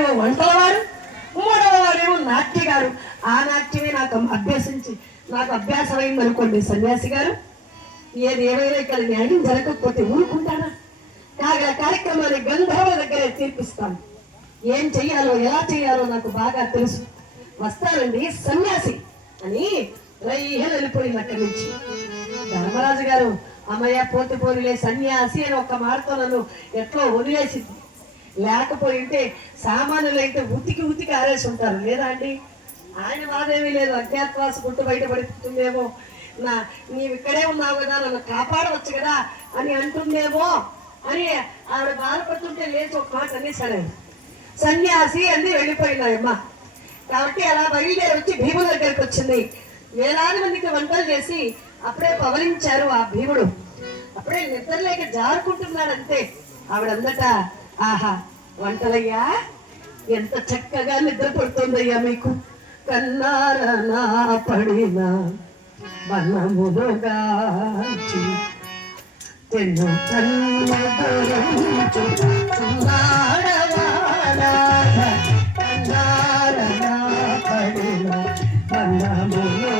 వాడేమో వంటలవాడు మూడవ వాడేమో నాట్యగాడు ఆ నాట్యమే నాకు అభ్యసించి నాకు అభ్యాసమైంది అనుకోండి సన్యాసి గారు. ఏది ఏమైనా ఇక్కడ న్యాయం జరగకపోతే ఊరుకుంటానా? కాగా కార్యక్రమాన్ని గంధర్వ దగ్గరే తీర్పిస్తాను. ఏం చెయ్యాలో ఎలా చెయ్యాలో నాకు బాగా తెలుసు. వస్తానండి సన్యాసి అని రైహలు వెళ్ళిపోయింది అక్కడి నుంచి. ధర్మరాజు గారు అమ్మయ్య పోతే పోనిలే సన్యాసి అని ఒక్క మాటతో నన్ను ఎట్లా వదిలేసింది. లేకపోయింటే సామాన్యులు అయితే ఉతికి ఉతికి ఆరేసి ఉంటారు. లేదా అండి? ఆయన బాధేమీ లేదు. అజ్ఞాతవాస గుట్టు బయటపడుతుందేమో నా నీవు ఇక్కడే ఉన్నావు కదా నన్ను కాపాడవచ్చు కదా అని అంటుందేమో అని ఆవిడ బాధపడుతుంటే లేచి ఒక మాట అనేసాడు సరే సన్యాసి అని వెళ్ళిపోయినాయమ్మ. కాబట్టి అలా బయలుదేరి వచ్చి భీముల దగ్గరికి వచ్చింది. వేలాది మందికి వంటలు చేసి అప్పుడే పవలించారు ఆ భీముడు. అప్పుడే నిద్రలేక జారుకుంటున్నాడు అంతే ఆవిడందట ఆహా వంటలయ్యా? ఎంత చక్కగా నిద్ర పడుతుందయ్యా మీకు. కన్నారనా పడిన బలములుగాచి తెన్ను కన్నుదరించు చున్నాడవాడా కన్నారనా పడిన బలములుగాచి